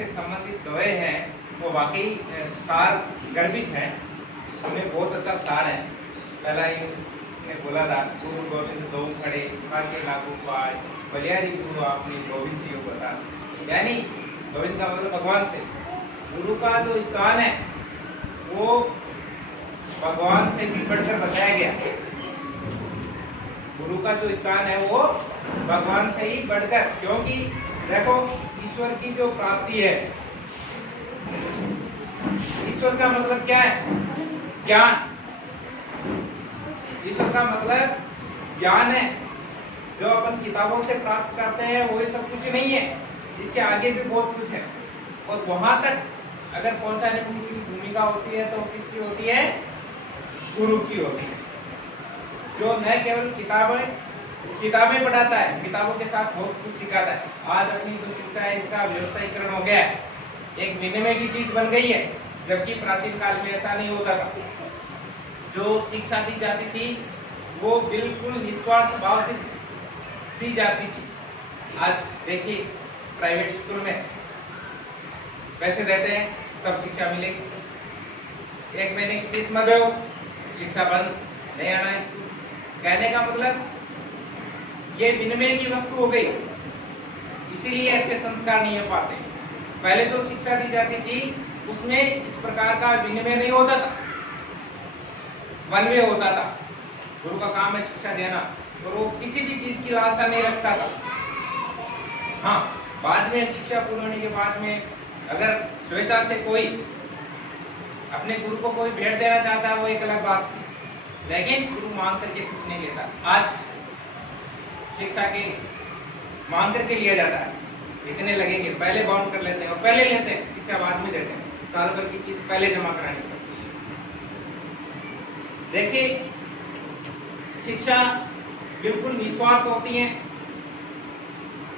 से संबंधित दोहे हैं वो वाकई सार गर्भित हैं। उन्हें बहुत अच्छा सार है। पहला ही उसने बोला था, गुरु गोविंद दो खड़े के लागू पाए बलियारी गुरु आपने गोविंद जी को बता। यानी गोविंद का मतलब भगवान से, गुरु का जो स्थान है वो भगवान से भी बढ़कर बताया गया। गुरु का जो स्थान है वो भगवान से ही बढ़कर, क्योंकि देखो ईश्वर की जो प्राप्ति है, ईश्वर का मतलब क्या है? ज्ञान। ईश्वर का मतलब ज्ञान है। जो अपन किताबों से प्राप्त करते हैं वो सब कुछ नहीं है, इसके आगे भी बहुत कुछ है। और वहां तक अगर पहुंचाने में किसी की भूमिका होती है तो किसकी होती है? गुरु की होती है, जो न केवल किताबें पढ़ाता है, किताबों के साथ बहुत कुछ सिखाता है। आज अपनी जो शिक्षा है इसका व्यवसायीकरण हो गया है, एक विनिमय की चीज बन गई है, जबकि प्राचीन काल में ऐसा नहीं होता था। जो शिक्षा दी जाती थी वो बिल्कुल निस्वार्थ भाव से दी जाती थी। आज देखिए प्राइवेट स्कूल में पैसे देते हैं तब शिक्षा मिलेगी, एक महीने की फीस मत दो शिक्षा बंद, नहीं आना स्कूल। कहने का मतलब ये विनिमय की वस्तु हो गई, इसीलिए अच्छे संस्कार नहीं हो पाते। पहले जो शिक्षा दी जाती थी उसमें इस प्रकार का विनिमय नहीं होता था, वन वे होता था। गुरु का काम है शिक्षा देना, और वो किसी भी चीज की लालसा नहीं रखता था। हाँ, बाद में शिक्षा पूर्ण होने के बाद में अगर स्वेच्छा से कोई अपने गुरु को कोई भेंट देना चाहता है वो एक अलग बात थी, लेकिन गुरु मांग करके कुछ नहीं लेता। आज शिक्षा के मांग करके लिया जाता है, इतने लगेंगे पहले बाउंड कर लेते हैं और पहले लेते हैं, शिक्षा बाद में देते हैं, साल भर की फीस पहले जमा करानी पड़ती है। देखिए शिक्षा बिल्कुल निस्वार्थ होती है,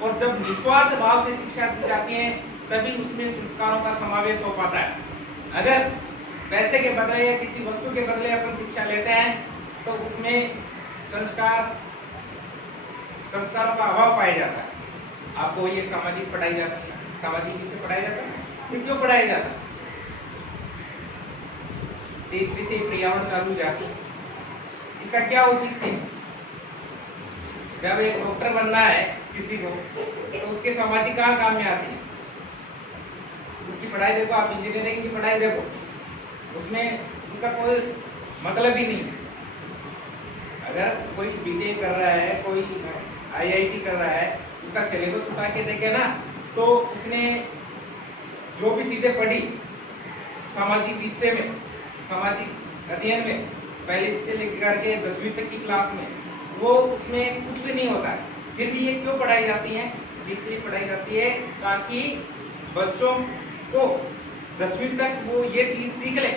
और जब निस्वार्थ भाव से शिक्षा दी जाती है तभी उसमें संस्कारों का समावेश हो पाता है। अगर पैसे के बदले या किसी वस्तु के बदले अपन शिक्षा लेते हैं तो उसमें संस्कारों का अभाव पाया जाता है। आपको ये सामाजिक पढ़ाई जाती है, सामाजिक किसे पढ़ाया जाता है, फिर क्यों पढ़ाया जाता है? तीसरी से पर्यावरण चालू जाती, इसका क्या उचित है? जब एक डॉक्टर बनना है किसी को तो उसके सामाजिक कहाँ काम में आती है? उसकी पढ़ाई देखो, आप इंजीनियरिंग की पढ़ाई देखो, उसमें उसका कोई मतलब ही नहीं है। अगर कोई बीटेक कर रहा है, कोई आईआईटी कर रहा है, उसका सिलेबस उठा के देखे ना तो उसने जो भी चीजें पढ़ी सामाजिक विषय में, सामाजिक अध्ययन में, पहले से लेकर के 10वीं तक की क्लास में, वो उसमें कुछ भी नहीं होता है। फिर भी ये क्यों पढ़ाई जाती है? इसलिए पढ़ाई जाती है ताकि बच्चों को 10वीं तक वो ये चीज सीख ले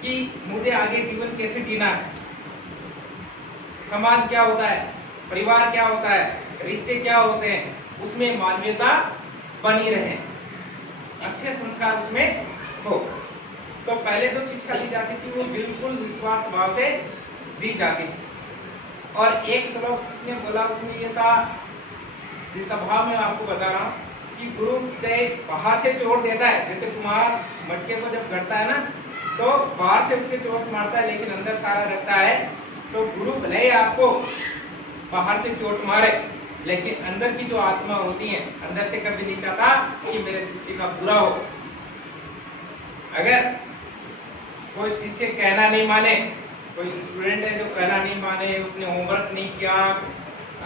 कि मुझे आगे जीवन कैसे जीना है, समाज क्या होता है, परिवार क्या होता है, रिश्ते क्या होते हैं, उसमें मानवीयता बनी रहे, अच्छे संस्कार उसमें हो। तो पहले जो शिक्षा दी जाती थी वो बिल्कुल निस्वार्थ भाव से दी जाती थी। और एक श्लोक उसने बोला, उसमें ये था जिसका भाव मैं आपको बता रहा हूँ कि गुरु चाहे बाहर से चोट देता है, जैसे कुम्हार मटके को जब गढ़ता है ना तो बाहर से उसके चोट मारता है लेकिन अंदर सारा रखता है। तो गुरु भले ही आपको बाहर से चोट मारे लेकिन अंदर की जो आत्मा होती है, अंदर से कभी नहीं चाहता कि मेरे शिष्य का बुरा हो। अगर कोई शिष्य कहना नहीं माने, कोई स्टूडेंट है जो कहना नहीं माने, उसने होमवर्क नहीं किया,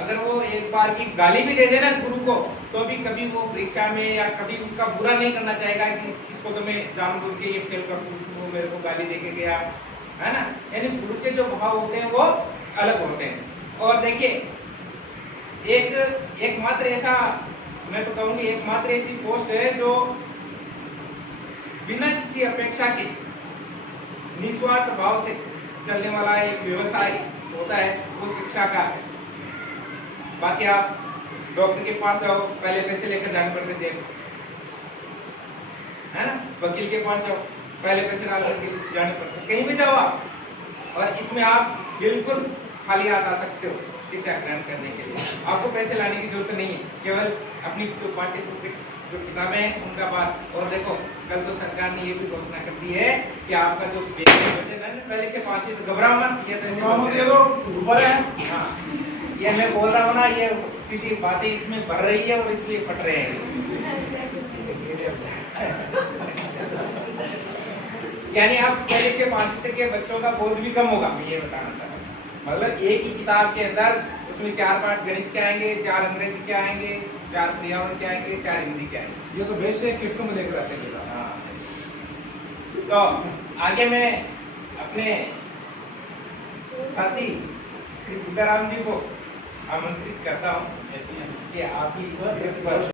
अगर वो एक बार की गाली भी दे देना गुरु को तो भी कभी वो परीक्षा में या कभी उसका बुरा नहीं करना चाहेगा कि इसको तो मैं जानबूझ के ये फेल कर दूं, वो मेरे को गाली दे के गया, है ना। यानी गुरु के जो भाव होते हैं वो अलग होते हैं। और देखिए एकमात्र ऐसा, मैं तो कहूँगी एकमात्र ऐसी पोस्ट है जो बिना किसी अपेक्षा के निस्वार्थ भाव से चलने वाला एक व्यवसाय होता है, वो शिक्षा का है। बाकी आप डॉक्टर के पास जाओ, पहले पैसे लेकर जाने पड़ते थे, है ना। वकील के पास जाओ, पहले पैसे डाल करके जाने पड़ते, कहीं भी जाओ आप, और इसमें आप बिल्कुल खाली हाथ आ सकते हो। शिक्षा ग्रहण करने के लिए। आपको पैसे लाने की जरूरत नहीं है, केवल अपनी जो पाठ्य पुस्तक जो किताबें हैं उनका बात। और देखो कल तो सरकार ने ये भी घोषणा कर दी है कि आपका जो भोजन है पहले से 5 तो घबराओ मत, ये तो ऊपर है। हाँ, ये मैं बोल रहा हूँ ना, ये सीधी बातें इसमें बढ़ रही है और इसलिए फट रहे हैं। यानी आप पहले से 5 तक के बच्चों का बोझ भी कम होगा, मैं ये बताना चाहता हूँ। मतलब एक ही किताब के अंदर उसमें 4 पाठ गणित के आएंगे, 4 अंग्रेजी के आएंगे, 4 पर्यावरण के आएंगे, 4 हिंदी के आएंगे। ये तो बेसिक किस्तों में लेकर आते हैं। हाँ, तो आगे मैं अपने साथी श्री बुद्धाराम जी को आमंत्रित करता हूँ कि आप ही